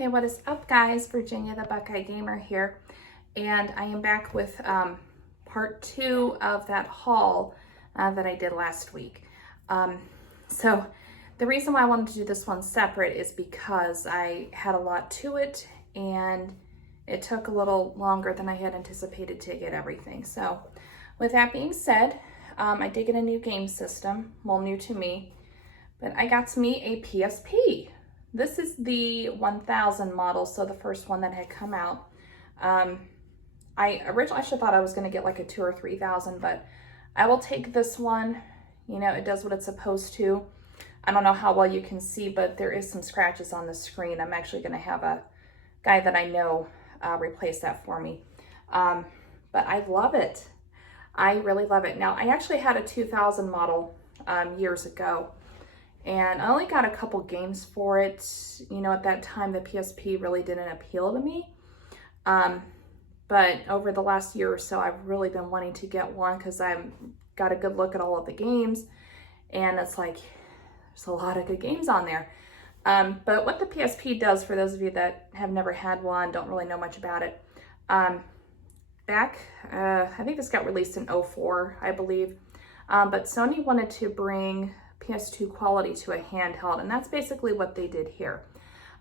Hey, what is up guys? Virginia the Buckeye Gamer here, and I am back with part 2 of that haul that I did last week. So the reason why I wanted to do this one separate is because I had a lot to it and it took a little longer than I had anticipated to get everything. So with that being said, I did get a new game system, well, new to me, but I got me a PSP. This is the 1000 model, so the first one that had come out. I originally actually thought I was going to get like a 2 or 3000, but I will take this one. You know, it does what it's supposed to. I don't know how well you can see, but there is some scratches on the screen. I'm actually going to have a guy that I know replace that for me. But I love it. I really love it. Now, I actually had a 2000 model years ago. And I only got a couple games for it. You know, at that time, the PSP really didn't appeal to me. But over the last year or so, I've really been wanting to get one because I've got a good look at all of the games. And it's like, there's a lot of good games on there. But what the PSP does, for those of you that have never had one, don't really know much about it, I think this got released in 2004, I believe. But Sony wanted to bring PS2 quality to a handheld, and that's basically what they did here.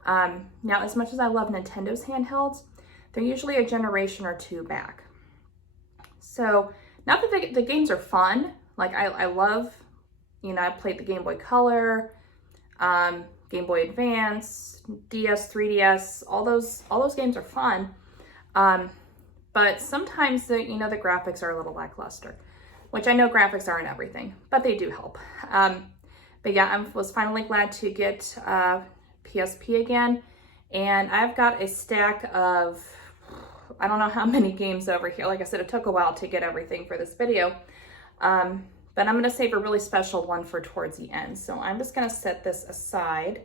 Now, as much as I love Nintendo's handhelds, they're usually a generation or two back. So, not that the games are fun. Like, I love, you know, I played the Game Boy Color, Game Boy Advance, DS, 3DS, all those games are fun. But sometimes the graphics are a little lackluster, which I know graphics aren't everything, but they do help. But yeah, I was finally glad to get PSP again, and I've got a stack of, I don't know how many games over here. Like I said, it took a while to get everything for this video, but I'm gonna save a really special one for towards the end. So I'm just gonna set this aside,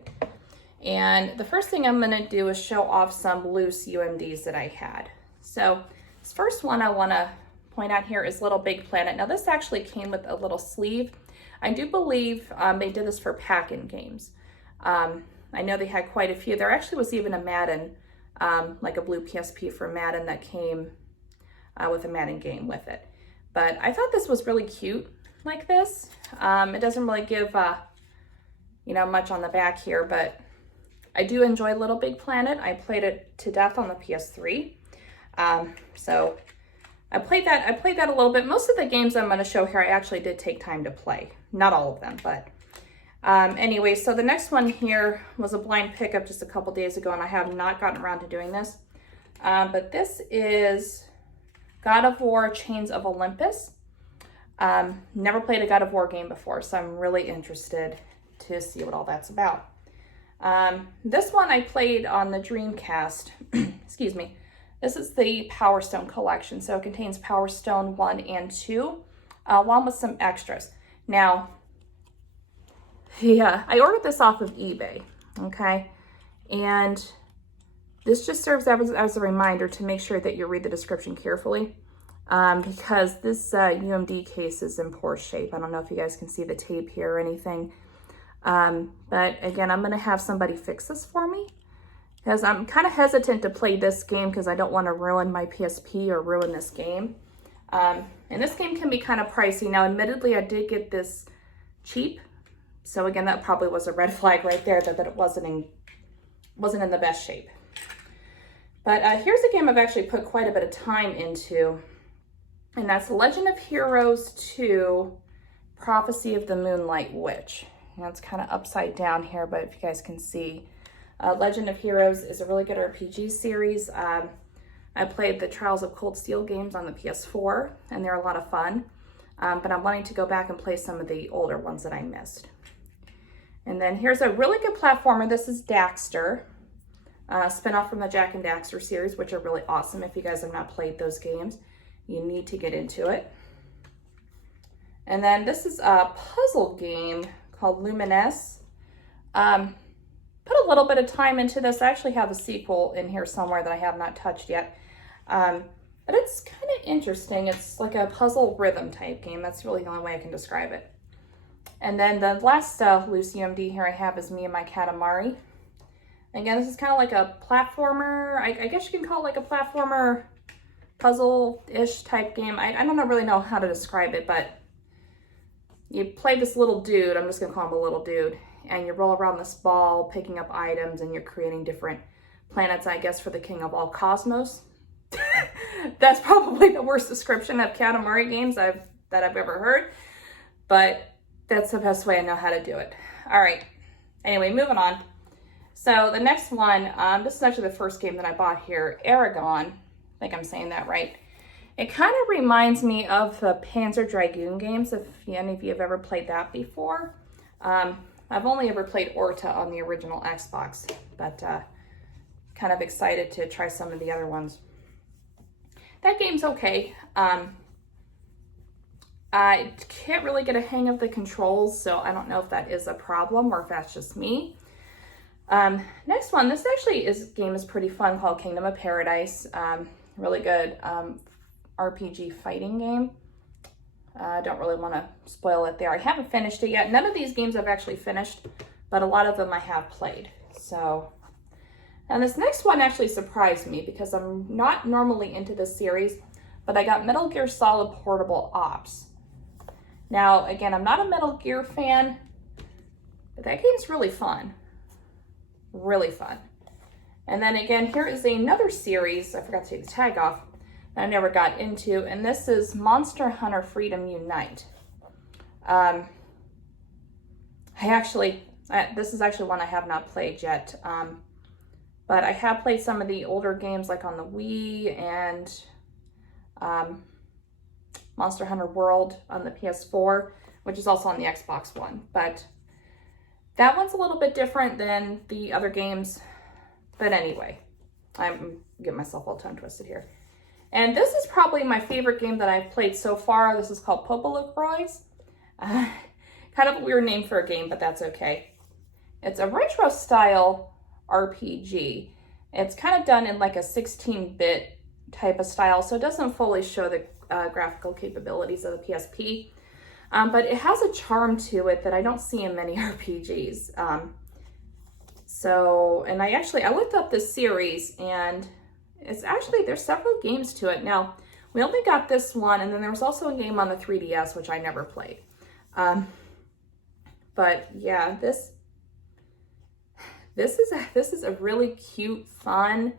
and the first thing I'm gonna do is show off some loose UMDs that I had. So this first one I wanna point out here is Little Big Planet. Now this actually came with a little sleeve. I do believe they did this for pack-in games. I know they had quite a few. There actually was even a Madden, like a blue PSP for Madden that came with a Madden game with it. But I thought this was really cute like this. It doesn't really give, much on the back here, but I do enjoy Little Big Planet. I played it to death on the PS3. So I played that a little bit. Most of the games I'm going to show here, I actually did take time to play. Not all of them, but anyway, so the next one here was a blind pickup just a couple days ago, and I have not gotten around to doing this. But this is God of War Chains of Olympus. Never played a God of War game before, so I'm really interested to see what all that's about. This one I played on the Dreamcast. Excuse me. This is the Power Stone collection, so it contains Power Stone 1 and 2, along with some extras. Now, yeah, I ordered this off of eBay, okay? And this just serves as a reminder to make sure that you read the description carefully, because this UMD case is in poor shape. I don't know if you guys can see the tape here or anything. But again, I'm going to have somebody fix this for me, because I'm kind of hesitant to play this game because I don't want to ruin my PSP or ruin this game. And this game can be kind of pricey. Now, admittedly, I did get this cheap. So again, that probably was a red flag right there that it wasn't in the best shape. But here's a game I've actually put quite a bit of time into. And that's Legend of Heroes 2, Prophecy of the Moonlight Witch. Now, it's kind of upside down here, but if you guys can see, Legend of Heroes is a really good RPG series. I played the Trials of Cold Steel games on the PS4, and they're a lot of fun. But I'm wanting to go back and play some of the older ones that I missed. And then here's a really good platformer. This is Daxter, spin-off from the Jak and Daxter series, which are really awesome. If you guys have not played those games, you need to get into it. And then this is a puzzle game called Lumines. Put a little bit of time into this. I actually have a sequel in here somewhere that I have not touched yet. But it's kind of interesting. It's like a puzzle rhythm type game. That's really the only way I can describe it. And then the last loose UMD here I have is Me and My Cat Amari. Again, this is kind of like a platformer. I guess you can call it like a platformer puzzle-ish type game. I don't really know how to describe it, but you play this little dude, I'm just gonna call him a little dude, and you roll around this ball, picking up items, and you're creating different planets, I guess, for the king of all cosmos. That's probably the worst description of Katamari games that I've ever heard, but that's the best way I know how to do it. All right, anyway, moving on. So the next one, this is actually the first game that I bought here, Aragon. I think I'm saying that right. It kind of reminds me of the Panzer Dragoon games, if any of you have ever played that before. I've only ever played Orta on the original Xbox, but kind of excited to try some of the other ones. That game's okay. I can't really get a hang of the controls, so I don't know if that is a problem or if that's just me. Next one, this actually game is pretty fun, called Kingdom of Paradise. Really good RPG fighting game. I don't really want to spoil it there. I haven't finished it yet. None of these games I've actually finished, but a lot of them I have played. So, and this next one actually surprised me because I'm not normally into this series, but I got Metal Gear Solid Portable Ops. Now, again, I'm not a Metal Gear fan, but that game's really fun. Really fun. And then again, here is another series, I forgot to take the tag off, that I never got into, and this is Monster Hunter Freedom Unite. This is actually one I have not played yet, but I have played some of the older games like on the Wii and Monster Hunter World on the PS4, which is also on the Xbox One, but that one's a little bit different than the other games. But anyway, I'm getting myself all tongue twisted here. And this is probably my favorite game that I've played so far. This is called Popolocrois. Kind of a weird name for a game, but that's okay. It's a retro style RPG. It's kind of done in like a 16-bit type of style, so it doesn't fully show the graphical capabilities of the PSP. But it has a charm to it that I don't see in many RPGs. And I looked up this series, and there's several games to it. Now, we only got this one, and then there was also a game on the 3DS, which I never played. But yeah, this is a really cute, fun,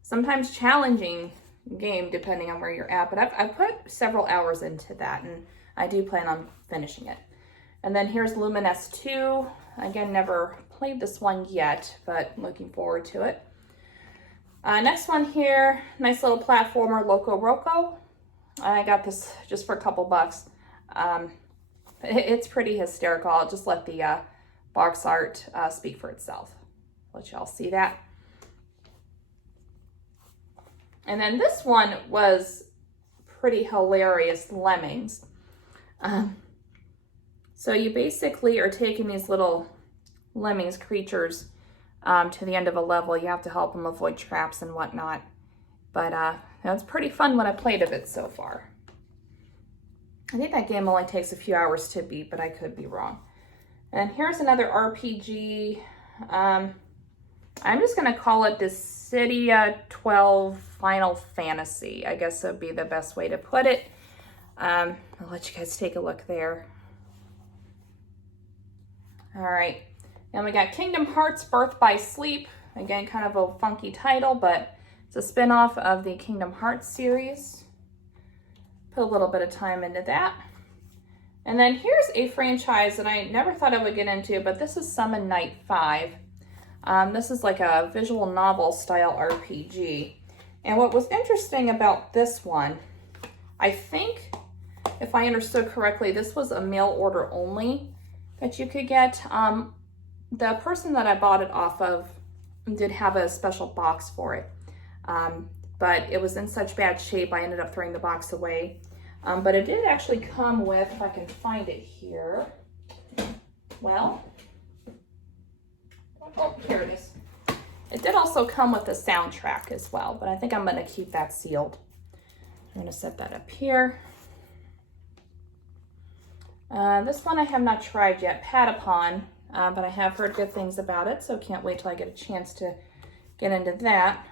sometimes challenging game depending on where you're at. But I've put several hours into that, and I do plan on finishing it. And then here's Lumines 2. Again, never played this one yet, but looking forward to it. Next one here, nice little platformer, Loco Roco. I got this just for a couple bucks. It's pretty hysterical. I'll just let the box art speak for itself. Let y'all see that. And then this one was pretty hilarious, Lemmings. So you basically are taking these little lemmings creatures to the end of a level. You have to help them avoid traps and whatnot. But it's pretty fun what I played of it so far. I think that game only takes a few hours to beat, but I could be wrong. And here's another RPG. I'm just going to call it Dissidia 12 Final Fantasy. I guess that would be the best way to put it. I'll let you guys take a look there. All right. And we got Kingdom Hearts Birth by Sleep. Again, kind of a funky title, but it's a spin-off of the Kingdom Hearts series. Put a little bit of time into that. And then here's a franchise that I never thought I would get into, but this is Summon Night 5. This is like a visual novel style RPG. And what was interesting about this one, I think, if I understood correctly, this was a mail order only that you could get. The person that I bought it off of did have a special box for it. But it was in such bad shape, I ended up throwing the box away. But it did actually come with, if I can find it here, well, oh, here it is. It did also come with a soundtrack as well, but I think I'm going to keep that sealed. I'm going to set that up here. This one I have not tried yet, Patapon. but I have heard good things about it, so can't wait till I get a chance to get into that.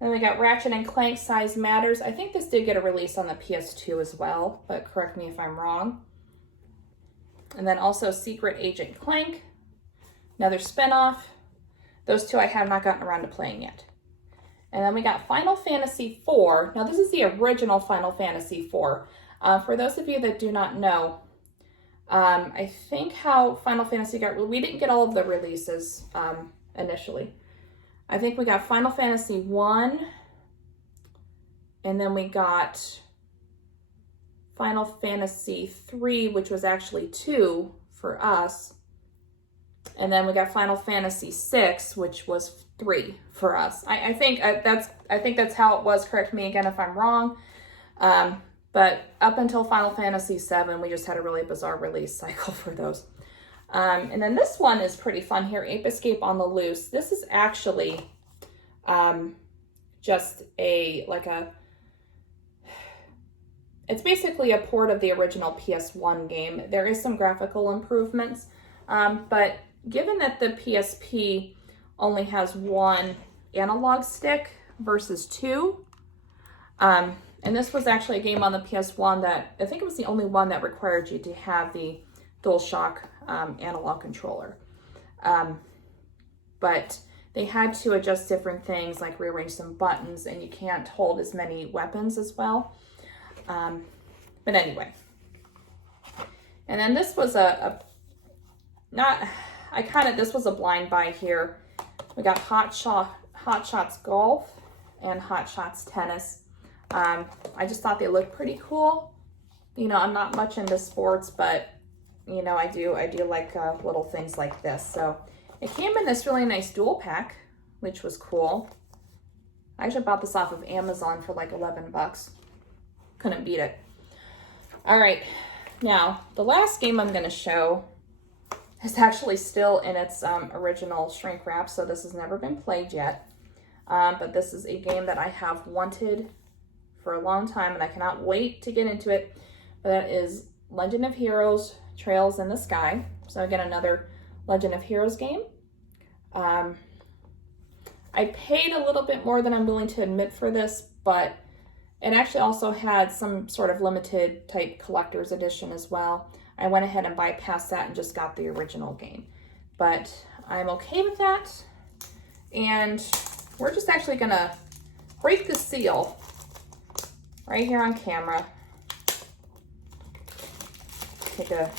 Then we got Ratchet and Clank Size Matters. I think this did get a release on the PS2 as well, but correct me if I'm wrong. And then also Secret Agent Clank, another spinoff. Those two I have not gotten around to playing yet. And then we got Final Fantasy IV. Now this is the original Final Fantasy IV. For those of you that do not know, I think how Final Fantasy we didn't get all of the releases initially. I think we got Final Fantasy 1, and then we got Final Fantasy 3, which was actually 2 for us. And then we got Final Fantasy 6, which was 3 for us. I think that's how it was. Correct me again if I'm wrong. But up until Final Fantasy 7, we just had a really bizarre release cycle for those. And then this one is pretty fun here, Ape Escape on the Loose. This is actually just it's basically a port of the original PS1 game. There is some graphical improvements, but given that the PSP only has one analog stick versus two, and this was actually a game on the PS1 that I think it was the only one that required you to have the DualShock analog controller. But they had to adjust different things like rearrange some buttons, and you can't hold as many weapons as well. But anyway. And then this was this was a blind buy here. We got Hot Shots Golf and Hot Shots Tennis. I just thought they looked pretty cool. You know, I'm not much into sports, but you know, I do like little things like this. So it came in this really nice dual pack, which was cool. I actually bought this off of Amazon for like 11 bucks. Couldn't beat it. All right, now the last game I'm gonna show is actually still in its original shrink wrap, so this has never been played yet. But this is a game that I have wanted for a long time, and I cannot wait to get into it. But that is Legend of Heroes Trails in the Sky. So again, another Legend of Heroes game. I paid a little bit more than I'm willing to admit for this, but it actually also had some sort of limited type collector's edition as well. I went ahead and bypassed that and just got the original game. But I'm okay with that. And we're just actually gonna break the seal right here on camera. Take a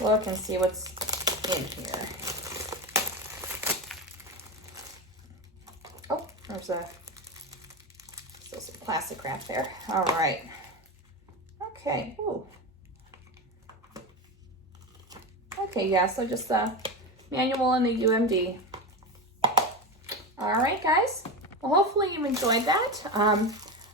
look and see what's in here. Oh, there's still some plastic wrap there. All right. Okay. Ooh. Okay, yeah, so just a manual and the UMD. All right, guys. Well, hopefully you enjoyed that.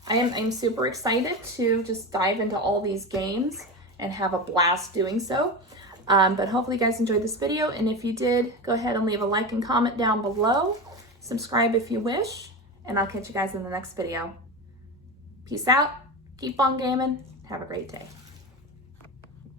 I'm super excited to just dive into all these games and have a blast doing so. But hopefully you guys enjoyed this video, and if you did, go ahead and leave a like and comment down below. Subscribe if you wish, and I'll catch you guys in the next video. Peace out, keep on gaming, have a great day.